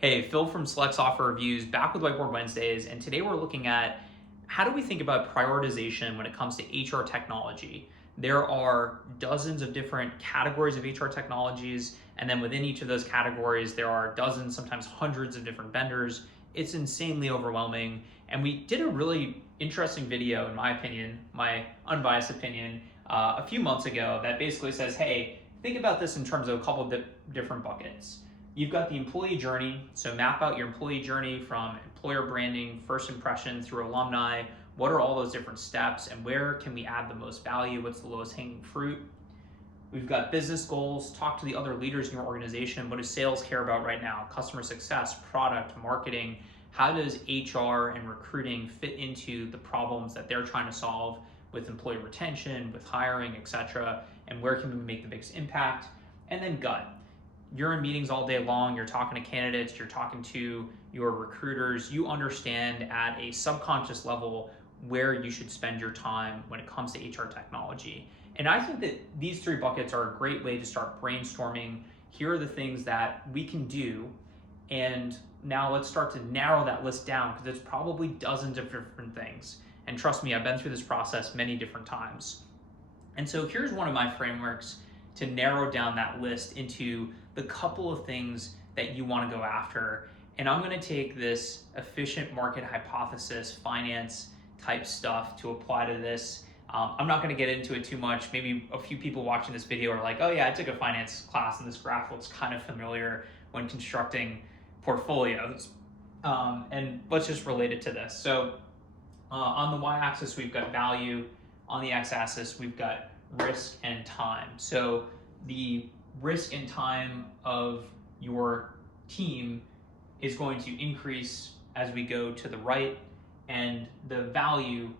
Hey, Phil from Select Software Reviews back with Whiteboard Wednesdays, and today we're looking at how do we think about prioritization when it comes to HR technology. There are dozens of different categories of HR technologies, and then within each of those categories, there are dozens, sometimes hundreds of different vendors. It's insanely overwhelming, and we did a really interesting video, in my opinion, my unbiased opinion, a few months ago that basically says, hey, think about this in terms of a couple of different buckets. You've got the employee journey, so map out your employee journey from employer branding, first impression through alumni. What are all those different steps and where can we add the most value? What's the lowest hanging fruit? We've got business goals, talk to the other leaders in your organization. What does sales care about right now? Customer success, product, marketing. How does HR and recruiting fit into the problems that they're trying to solve with employee retention, with hiring, etc.? And where can we make the biggest impact? And then gut. You're in meetings all day long, you're talking to candidates, you're talking to your recruiters, you understand at a subconscious level where you should spend your time when it comes to HR technology. And I think that these three buckets are a great way to start brainstorming. Here are the things that we can do, and now let's start to narrow that list down because it's probably dozens of different things. And trust me, I've been through this process many different times. And so here's one of my frameworks to narrow down that list into the couple of things that you want to go after. And I'm going to take this efficient market hypothesis, finance type stuff to apply to this. I'm not going to get into it too much. Maybe a few people watching this video are like, oh yeah, I took a finance class and this graph looks kind of familiar when constructing portfolios. And let's just relate it to this. So on the y-axis, we've got value. On the x-axis, we've got risk and time. So the risk and time of your team is going to increase as we go to the right, and the value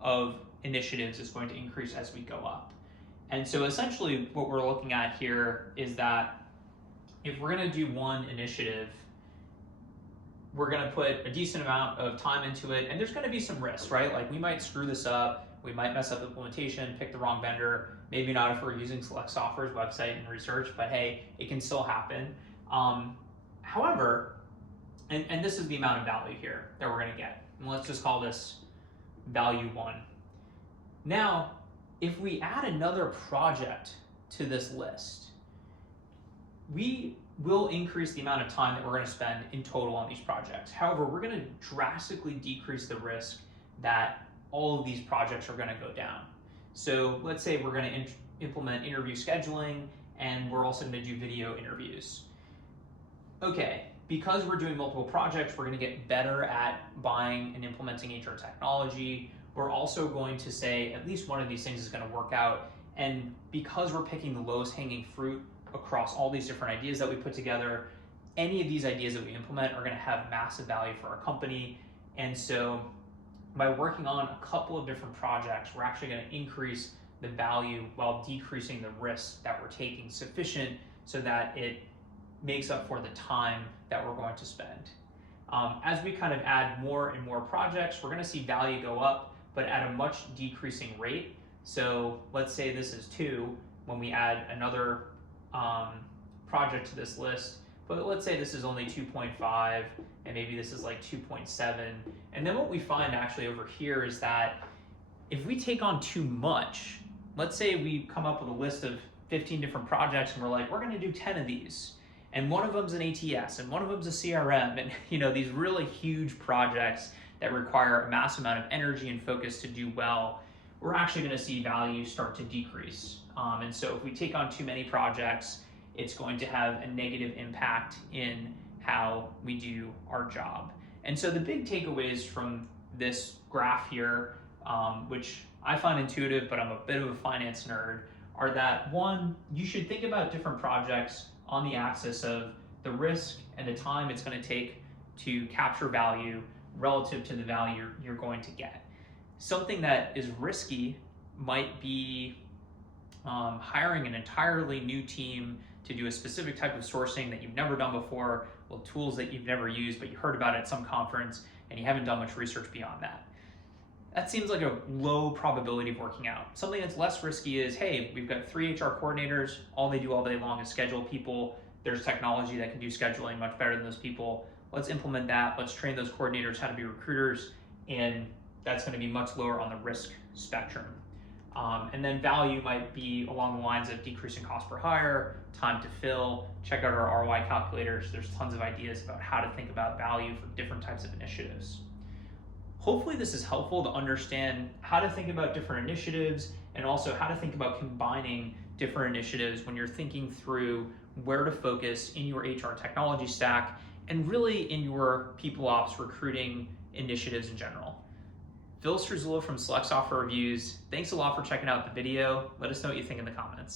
of initiatives is going to increase as we go up. And so essentially what we're looking at here is that if we're going to do one initiative, we're going to put a decent amount of time into it, and there's going to be some risk, right? Like we might screw this up, we might mess up implementation, pick the wrong vendor, maybe not if we're using Select Software's website and research, but hey, it can still happen. However, and this is the amount of value here that we're gonna get. And let's just call this value 1. Now, if we add another project to this list, we will increase the amount of time that we're gonna spend in total on these projects. However, we're gonna drastically decrease the risk that all of these projects are going to go down. So let's say we're going to implement interview scheduling, and we're also going to do video interviews. Okay, because we're doing multiple projects, we're going to get better at buying and implementing HR technology. We're also going to say at least one of these things is going to work out. And because we're picking the lowest hanging fruit across all these different ideas that we put together, any of these ideas that we implement are going to have massive value for our company. And so by working on a couple of different projects, we're actually going to increase the value while decreasing the risk that we're taking sufficient so that it makes up for the time that we're going to spend. As we kind of add more and more projects, we're going to see value go up, but at a much decreasing rate. So let's say this is 2 when we add another project to this list. But let's say this is only 2.5, and maybe this is like 2.7. And then what we find actually over here is that if we take on too much, let's say we come up with a list of 15 different projects and we're like, we're gonna do 10 of these. And one of them's an ATS, and one of them's a CRM, and these really huge projects that require a massive amount of energy and focus to do well, we're actually gonna see value start to decrease. And so if we take on too many projects, it's going to have a negative impact in how we do our job. And so the big takeaways from this graph here, which I find intuitive, but I'm a bit of a finance nerd, are that 1, you should think about different projects on the axis of the risk and the time it's going to take to capture value relative to the value you're going to get. Something that is risky might be hiring an entirely new team to do a specific type of sourcing that you've never done before, with tools that you've never used, but you heard about it at some conference and you haven't done much research beyond that. That seems like a low probability of working out. Something that's less risky is, hey, we've got 3 HR coordinators, all they do all day long is schedule people there's technology that can do scheduling much better than those people. Let's implement that. Let's train those coordinators how to be recruiters, and that's going to be much lower on the risk spectrum. And then value might be along the lines of decreasing cost per hire, time to fill. Check out our ROI calculators. There's tons of ideas about how to think about value for different types of initiatives. Hopefully this is helpful to understand how to think about different initiatives and also how to think about combining different initiatives when you're thinking through where to focus in your HR technology stack and really in your people ops recruiting initiatives in general. Phil Struzula from Select Software Reviews. Thanks a lot for checking out the video. Let us know what you think in the comments.